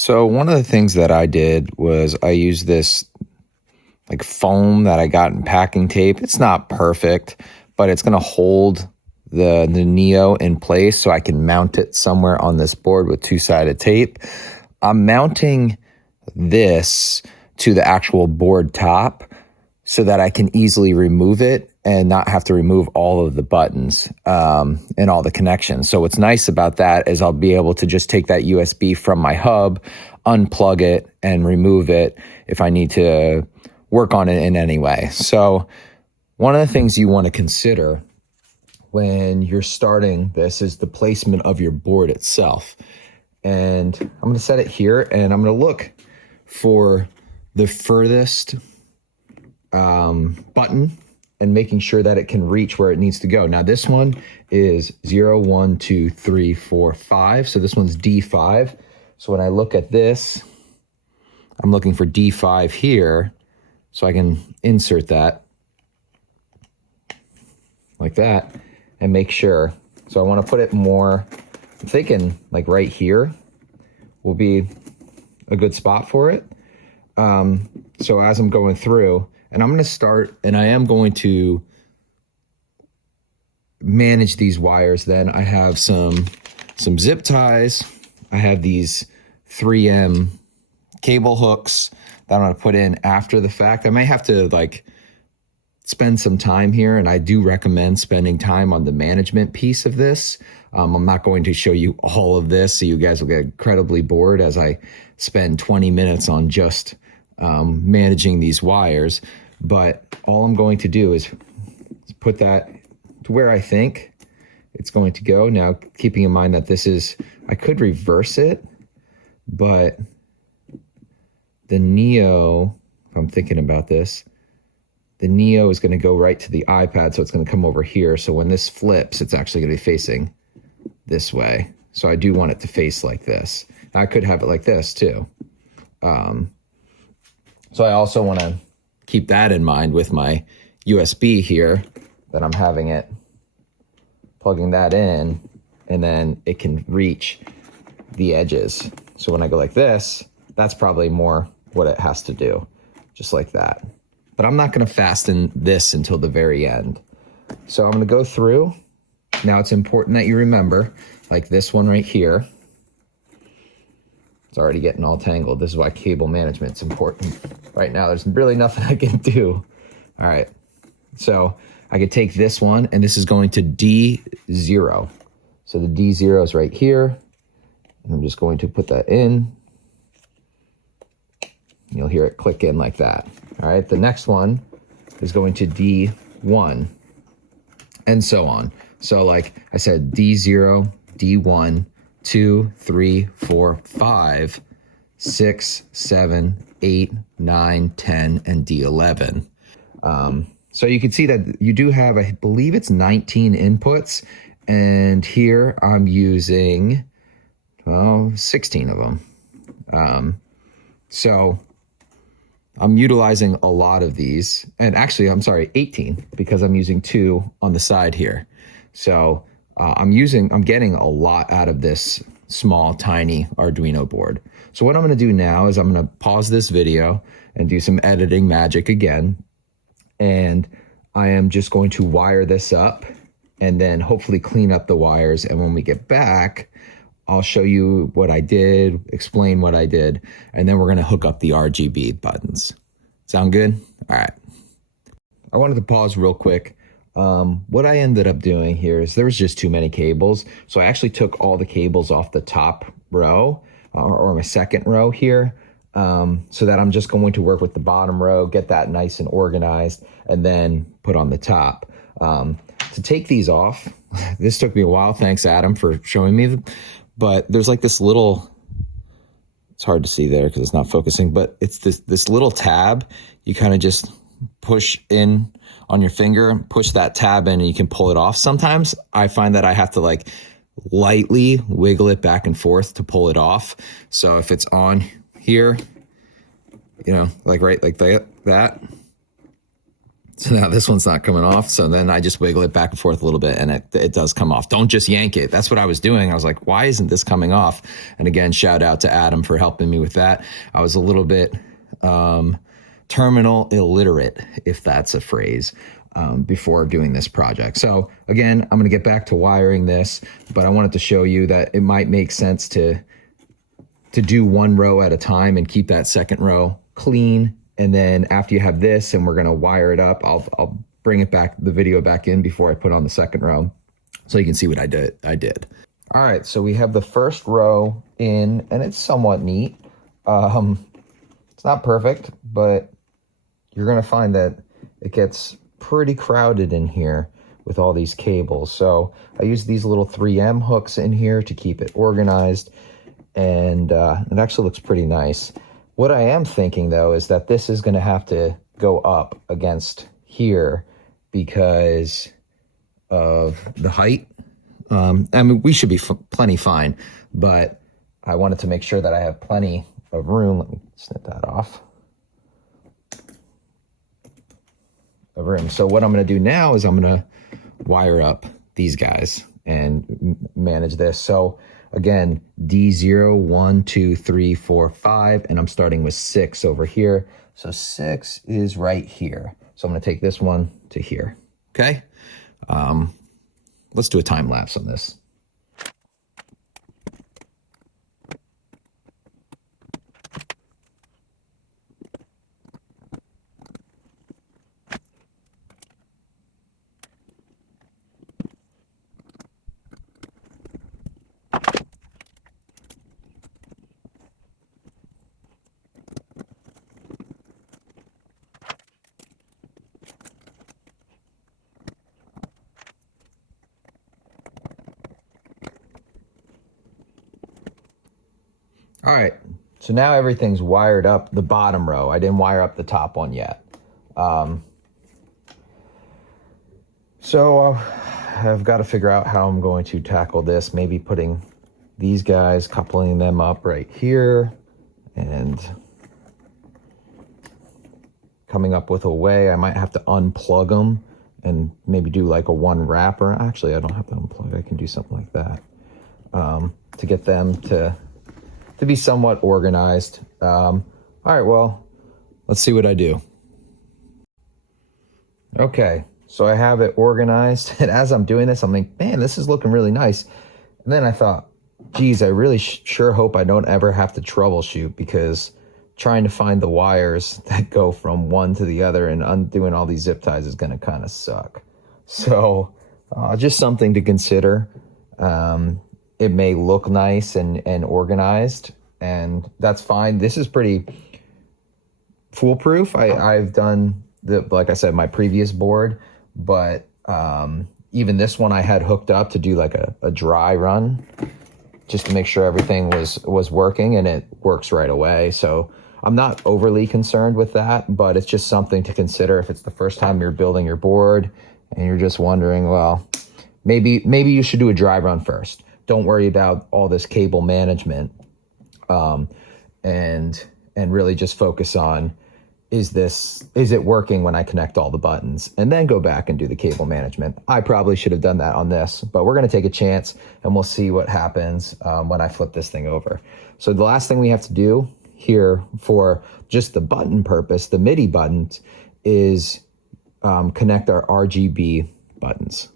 So one of the things that I did was I used this like foam that I got in packing tape. It's not perfect, but it's going to hold the Neo in place so I can mount it somewhere on this board with two-sided tape. I'm mounting this to the actual board top so that I can easily remove it and not have to remove all of the buttons and all the connections. So what's nice about that is I'll be able to just take that USB from my hub, unplug it, and remove it if I need to work on it in any way. So one of the things you want to consider when you're starting this is the placement of your board itself. And I'm going to set it here, and I'm going to look for the furthest button and making sure that it can reach where it needs to go. Now this one is 0, 1, 2, 3, 4, 5. So this one's D5. So when I look at this, I'm looking for D5 here. So I can insert that like that and make sure. So I want to put it more, I'm thinking like right here will be a good spot for it. So as I'm going through, and I'm going to start, and I am going to manage these wires. Then I have some zip ties. I have these 3M cable hooks that I'm going to put in after the fact. I may have to like spend some time here, and I do recommend spending time on the management piece of this. I'm not going to show you all of this, so you guys will get incredibly bored as I spend 20 minutes on just managing these wires. But all I'm going to do is put that to where I think it's going to go. Now, keeping in mind that this is, I could reverse it, but the Neo, if I'm thinking about this, the Neo is going to go right to the iPad, so it's going to come over here. So when this flips, it's actually going to be facing this way. So I do want it to face like this. Now, I could have it like this too. So I also want to keep that in mind with my USB here, that I'm having it, plugging that in, and then it can reach the edges. So when I go like this, that's probably more what it has to do, just like that. But I'm not going to fasten this until the very end. So I'm going to go through. Now it's important that you remember, like this one right here, it's already getting all tangled. This is why cable management's important. Right now, there's really nothing I can do. All right, so I could take this one, and this is going to D0. So the D0 is right here, and I'm just going to put that in. You'll hear it click in like that. All right, the next one is going to D1, and so on. So like I said, D0, D1, 2, 3, 4, 5, 6, 7, 8, 9, 10, and D11. So you can see that you do have, I believe it's 19 inputs, and here I'm using 16 of them. So I'm utilizing a lot of these, and actually, I'm sorry, 18, because I'm using 2 on the side here. So I'm getting a lot out of this small, tiny Arduino board. So what I'm going to do now is I'm going to pause this video and do some editing magic again. And I am just going to wire this up and then hopefully clean up the wires. And when we get back, I'll show you what I did, explain what I did, and then we're going to hook up the RGB buttons. Sound good? All right. I wanted to pause real quick. What I ended up doing here is there was just too many cables. So I actually took all the cables off the top row or my second row here, so that I'm just going to work with the bottom row, get that nice and organized, and then put on the top. To take these off, this took me a while. Thanks, Adam, for showing me. But there's like this little, it's hard to see there because it's not focusing, but it's this little tab. You kind of just push in on your finger, push that tab in, and you can pull it off. Sometimes I find that I have to like lightly wiggle it back and forth to pull it off. So if it's on here, you know, like right like that, So now this one's not coming off. So then I just wiggle it back and forth a little bit and it does come off. Don't just yank it. That's what I was doing. I was like, why isn't this coming off? And again, shout out to Adam for helping me with that. I was a little bit terminal illiterate, if that's a phrase, before doing this project. So again, I'm going to get back to wiring this, but I wanted to show you that it might make sense to do one row at a time and keep that second row clean. And then after you have this and we're gonna wire it up, I'll bring it back, the video back in before I put on the second row so you can see what I did. All right, so we have the first row in and it's somewhat neat. It's not perfect, but you're gonna find that it gets pretty crowded in here with all these cables. So I use these little 3M hooks in here to keep it organized, and it actually looks pretty nice. What I am thinking though is that this is gonna have to go up against here because of the height. I mean, we should be plenty fine, but I wanted to make sure that I have plenty of room. Let me snip that off. Of room. So what I'm gonna do now is I'm gonna wire up these guys and manage this. So again, D0, 1, 2, 3, 4, 5, and I'm starting with 6 over here. So 6 is right here. So I'm gonna take this one to here, okay? Let's do a time lapse on this. All right, so now everything's wired up the bottom row. I didn't wire up the top one yet. So I've got to figure out how I'm going to tackle this. Maybe putting these guys, coupling them up right here and coming up with a way. I might have to unplug them and maybe do like a one wrapper. Actually, I don't have to unplug. I can do something like that to get them to be somewhat organized. All right, well, let's see what I do. Okay, so I have it organized, and as I'm doing this, I'm like, man, this is looking really nice. And then I thought, geez, I really sure hope I don't ever have to troubleshoot, because trying to find the wires that go from one to the other and undoing all these zip ties is gonna kind of suck. So just something to consider. It may look nice and organized, and that's fine. This is pretty foolproof. I've done, like I said, my previous board, but even this one I had hooked up to do like a dry run just to make sure everything was working, and it works right away. So I'm not overly concerned with that, but it's just something to consider if it's the first time you're building your board and you're just wondering, well, maybe you should do a dry run first. Don't worry about all this cable management, and really just focus on, is it working when I connect all the buttons, and then go back and do the cable management. I probably should have done that on this, but we're going to take a chance and we'll see what happens when I flip this thing over. So the last thing we have to do here for just the button purpose, the MIDI buttons, is connect our RGB buttons.